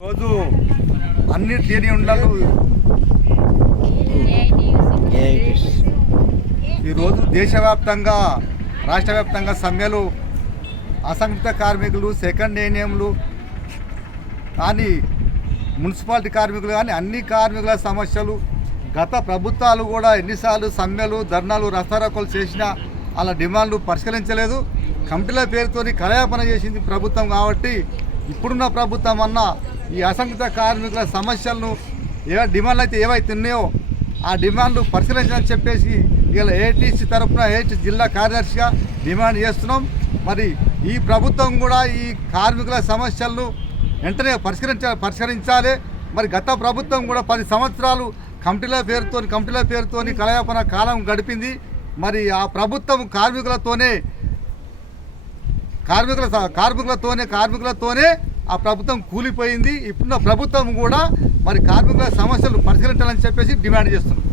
రోజు అన్ని తీని ఉండాలి ఈరోజు దేశవ్యాప్తంగా రాష్ట్ర వ్యాప్తంగా సమ్మెలు అసంఘటిత కార్మికులు సెకండ్ ఏనియంలు కానీ మున్సిపాలిటీ కార్మికులు కానీ అన్ని కార్మికుల సమస్యలు గత ప్రభుత్వాలు కూడా ఎన్నిసార్లు సమ్మెలు ధర్నాలు రస్తారోకోలు చేసినా అలా డిమాండ్లు పరిష్కరించలేదు. కమిటీల పేరుతోని కలయాపన చేసింది ప్రభుత్వం కాబట్టి ఇప్పుడున్న ప్రభుత్వం అన్న ఈ అసంఘటిత కార్మికుల సమస్యలను ఏ డిమాండ్లు అయితే ఏవైతే ఉన్నాయో ఆ డిమాండ్లు పరిశీలించాలని చెప్పేసి ఇలా ఏటీసీ తరఫున ఏటీ జిల్లా కార్యదర్శిగా డిమాండ్ చేస్తున్నాం. మరి ఈ ప్రభుత్వం కూడా ఈ కార్మికుల సమస్యలను వెంటనే పరిష్కరించ పరిష్కరించాలి. మరి గత ప్రభుత్వం కూడా పది సంవత్సరాలు కమిటీల పేరుతో కమిటీల పేరుతోని కలయాపన కాలం గడిపింది. మరి ఆ ప్రభుత్వం కార్మికులతోనే కార్మికుల కార్మికులతోనే కార్మికులతోనే ఆ ప్రభుత్వం కూలిపోయింది. ఇప్పుడున్న ప్రభుత్వం కూడా మరి కార్మికుల సమస్యలు పరిష్కరించాలని చెప్పేసి డిమాండ్ చేస్తున్నాం.